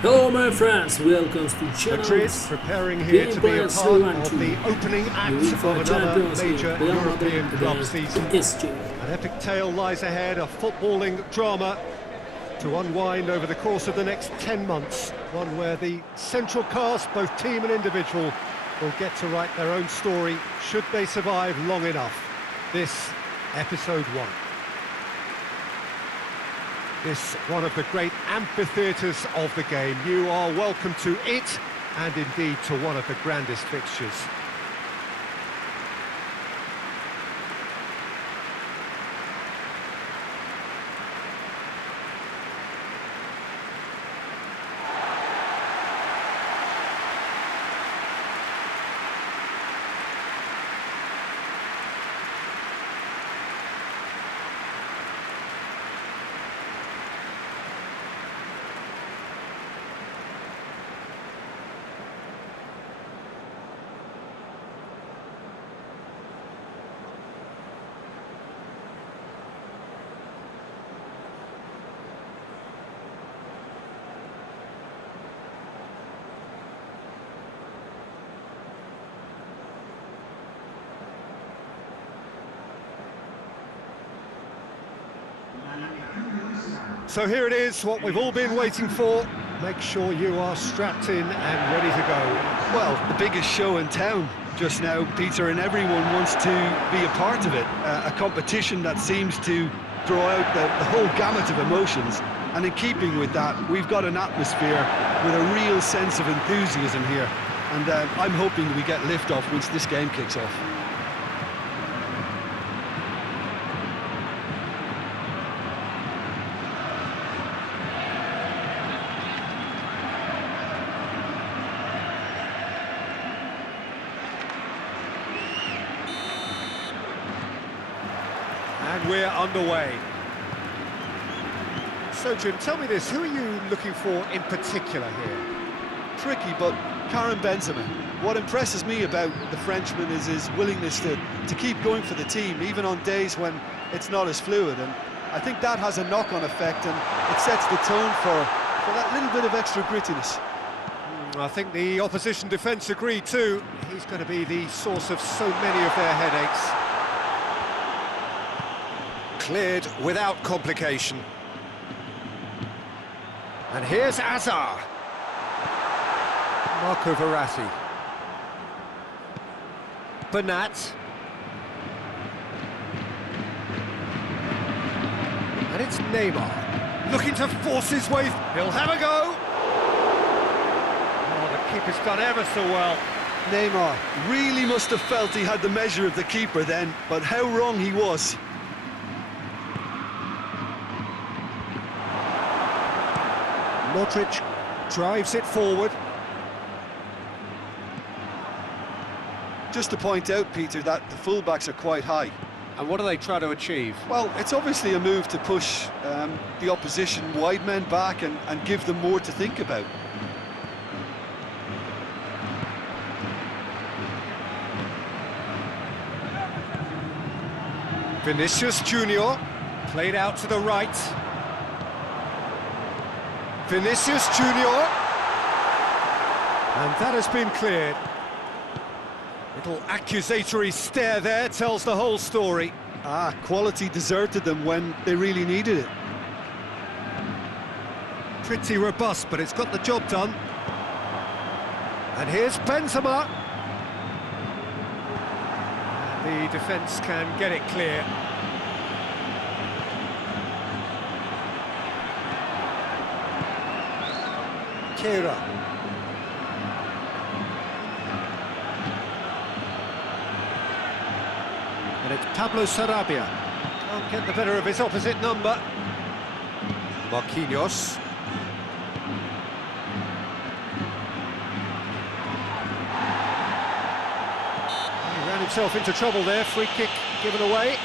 Hello my friends, welcome to Madrid channel preparing here to be a Gameplays part Run of 2. the opening act of UEFA another Champions League, major Real Madrid European club against season. PSG. An epic tale lies ahead, a footballing drama to unwind over the course of the next 10 months. One where the central cast, both team and individual, will get to write their own story should they survive long enough. This, episode 1. This one of the great amphitheatres of the game. You are welcome to it, and indeed to one of the grandest fixtures. So here it is, what we've all been waiting for. Make sure you are strapped in and ready to go. Well, the biggest show in town just now, Peter, and everyone wants to be a part of it. A competition that seems to draw out the whole gamut of emotions. And in keeping with that, we've got an atmosphere with a real sense of enthusiasm here. And I'm hoping we get lift-off once this game kicks off. And we're underway. So Jim, tell me this, who are you looking for in particular here? Tricky, but Karim Benzema. What impresses me about the Frenchman is his willingness to keep going for the team, even on days when it's not as fluid. And I think that has a knock-on effect, and it sets the tone for that little bit of extra grittiness. I think the opposition defence agree too. He's going to be the source of so many of their headaches. Cleared without complication. And here's Azar. Marco Verratti. Bernat. And it's Neymar. Looking to force his way. He'll have a go. Oh, the keeper's done ever so well. Neymar really must have felt he had the measure of the keeper then, but how wrong he was. Modric drives it forward. Just to point out, Peter, that the fullbacks are quite high. And what do they try to achieve? Well, it's obviously a move to push the opposition wide men back and give them more to think about. Vinicius Junior played out to the right. Vinicius Junior, and that has been cleared. Little accusatory stare there tells the whole story. Quality deserted them when they really needed it. Pretty robust, but it's got the job done. And here's Benzema. And the defence can get it clear. Kera. And it's Pablo Sarabia. Can't get the better of his opposite number. Marquinhos. He ran himself into trouble there. Free kick given away.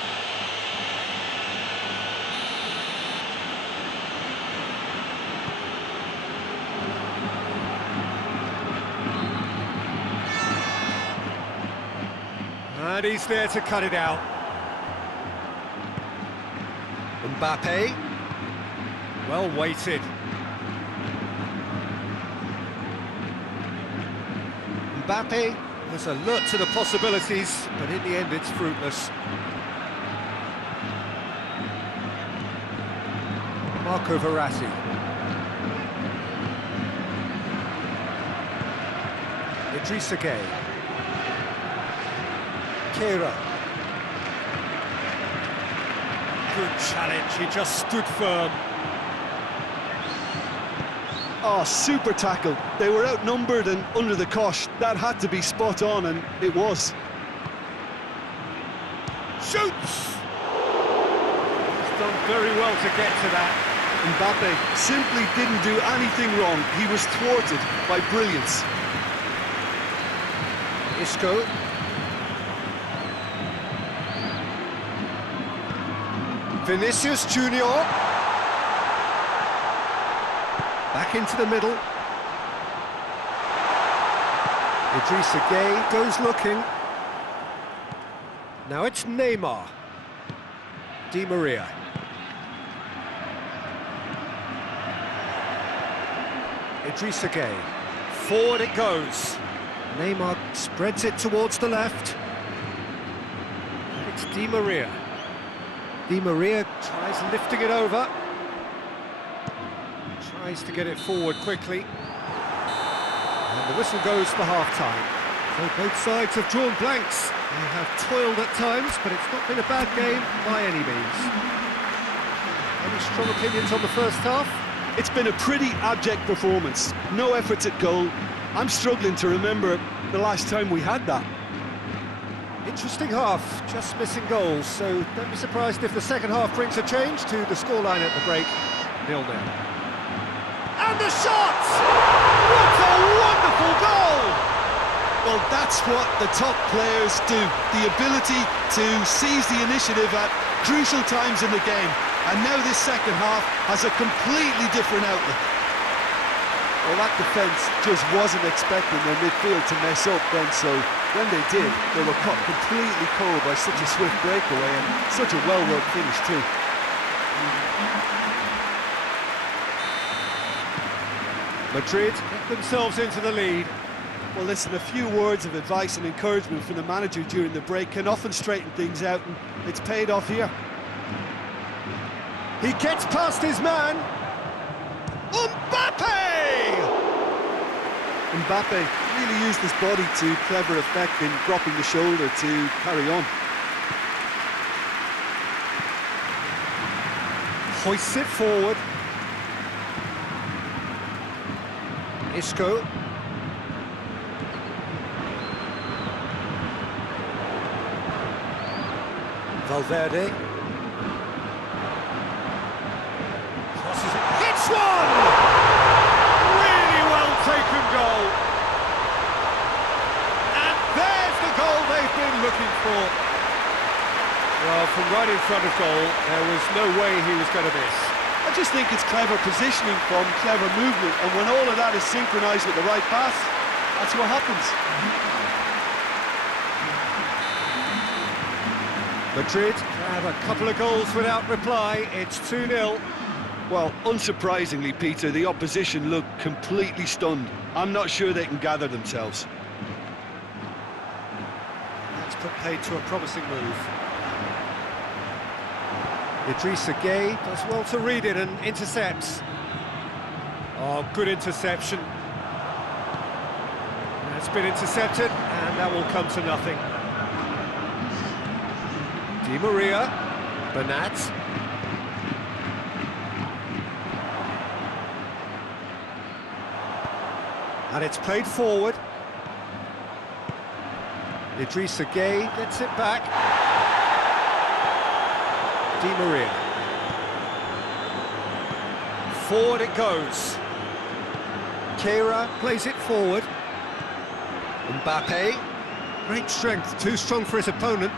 And he's there to cut it out. Mbappe. Well weighted. Mbappe was alert to the possibilities, but in the end it's fruitless. Marco Verratti. Idrissa Gueye. Keira. Good challenge, he just stood firm. Oh, super tackle. They were outnumbered and under the cosh. That had to be spot on, and it was. Shoots! He's done very well to get to that. Mbappe simply didn't do anything wrong. He was thwarted by brilliance. Isco. Vinicius Junior. Back into the middle. Idrissa Gueye goes looking. Now it's Neymar. Di Maria. Idrissa Gueye. Forward it goes. Neymar spreads it towards the left. It's Di Maria. Di Maria tries lifting it over. Tries to get it forward quickly. And the whistle goes for half-time. So both sides have drawn blanks. They have toiled at times, but it's not been a bad game by any means. Any strong opinions on the first half? It's been a pretty abject performance. No efforts at goal. I'm struggling to remember the last time we had that. Interesting half, just missing goals, so don't be surprised if the second half brings a change to the scoreline at the break. 0-0. And the shot! What a wonderful goal! Well, that's what the top players do. The ability to seize the initiative at crucial times in the game. And now this second half has a completely different outlook. Well, that defence just wasn't expecting their midfield to mess up then, so when they did, they were caught completely cold by such a swift breakaway and such a well-worked finish too. Madrid get themselves into the lead. Well, listen, a few words of advice and encouragement from the manager during the break can often straighten things out, and it's paid off here. He gets past his man. Mbappe! Mbappe really used his body to clever effect in dropping the shoulder to carry on. Hoists it forward. Isco. Valverde. Crosses it. Hits one! Really well taken goal. And there's the goal they've been looking for. Well, from right in front of goal, there was no way he was going to miss. I just think it's clever positioning from clever movement, and when all of that is synchronised with the right pass, that's what happens. Madrid have a couple of goals without reply. It's 2-0. Well, unsurprisingly, Peter, the opposition look completely stunned. I'm not sure they can gather themselves. That's put paid to a promising move. Idrissa Gueye does well to read it and intercepts. Oh, good interception. That's been intercepted, and that will come to nothing. Di Maria, Bernat. And it's played forward. Idrissa Gueye gets it back. Di Maria. Forward it goes. Keira plays it forward. Mbappe. Great strength, too strong for his opponent.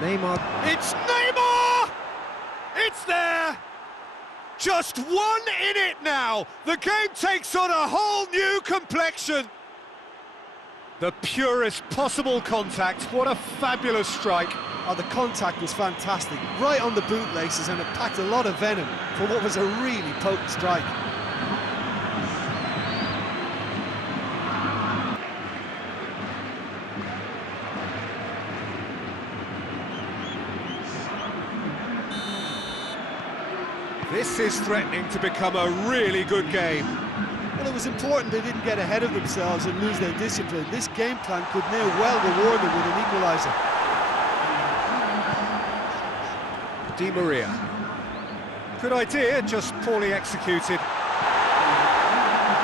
Neymar. It's Neymar! It's there! Just one in it now! The game takes on a whole new complexion! The purest possible contact. What a fabulous strike. Oh, the contact was fantastic, right on the bootlaces, and it packed a lot of venom for what was a really potent strike. This is threatening to become a really good game. Well, it was important they didn't get ahead of themselves and lose their discipline. This game plan could now well reward them with an equaliser. Di Maria. Good idea, just poorly executed.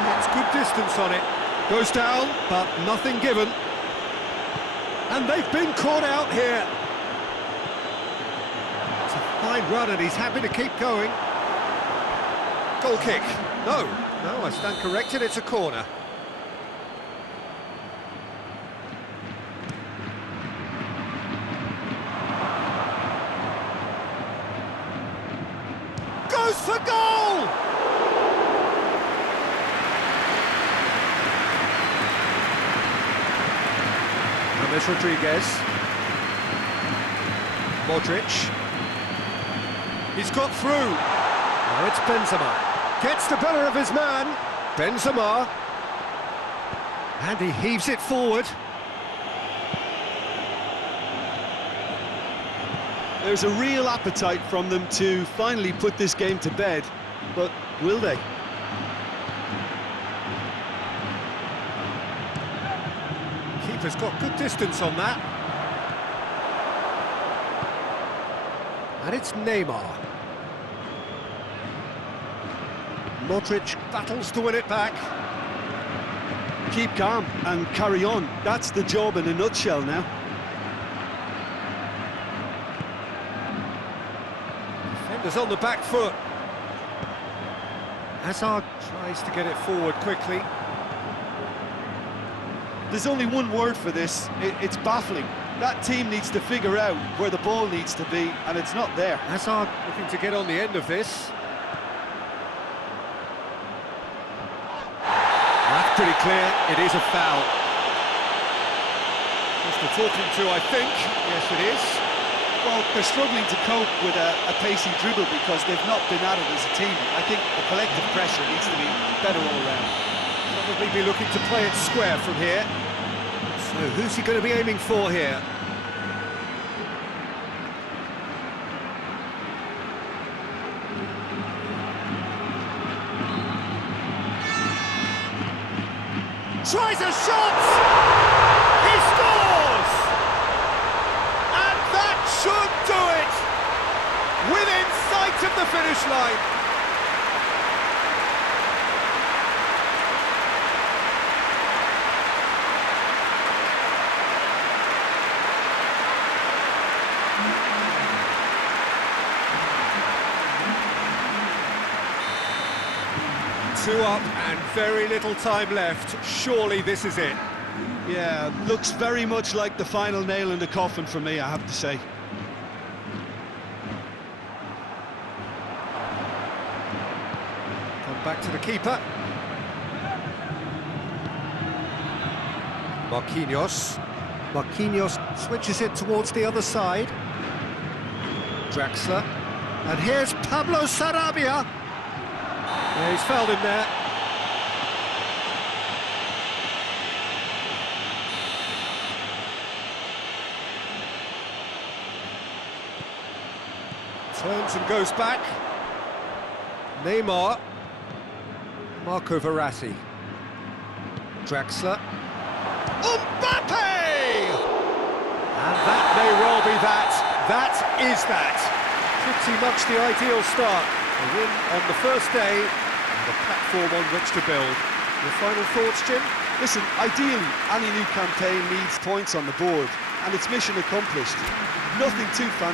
Gets good distance on it. Goes down, but nothing given. And they've been caught out here. It's a fine run and he's happy to keep going. Goal kick. No, I stand corrected, it's a corner. Goes for goal! James Rodriguez. Modric. He's got through. Now it's Benzema. Gets the better of his man. Benzema. And he heaves it forward. There's a real appetite from them to finally put this game to bed, but will they? Keeper's got good distance on that. And it's Neymar. Modric battles to win it back. Keep calm and carry on. That's the job in a nutshell now. Defenders on the back foot. Hazard tries to get it forward quickly. There's only one word for this, it's baffling. That team needs to figure out where the ball needs to be, and it's not there. Hazard looking to get on the end of this. That's pretty clear, it is a foul. Just a talking to, I think. Yes, it is. Well, they're struggling to cope with a pacey dribble because they've not been at it as a team. I think the collective pressure needs to be better all round. Probably be looking to play it square from here. So who's he going to be aiming for here? Tries a shot! He scores! And that should do it! Within sight of the finish line. Two up and very little time left. Surely this is it. Yeah, looks very much like the final nail in the coffin for me, I have to say. Come back to the keeper. Marquinhos. Marquinhos switches it towards the other side. Draxler. And here's Pablo Sarabia. Yeah, he's fouled him there. Turns and goes back. Neymar. Marco Verratti. Draxler. Mbappe! And that may well be that. That is that. Pretty much the ideal start. A win on the first day, and a platform on which to build. Your final thoughts, Jim? Listen, ideally, any new campaign needs points on the board, and it's mission accomplished. Nothing too fancy.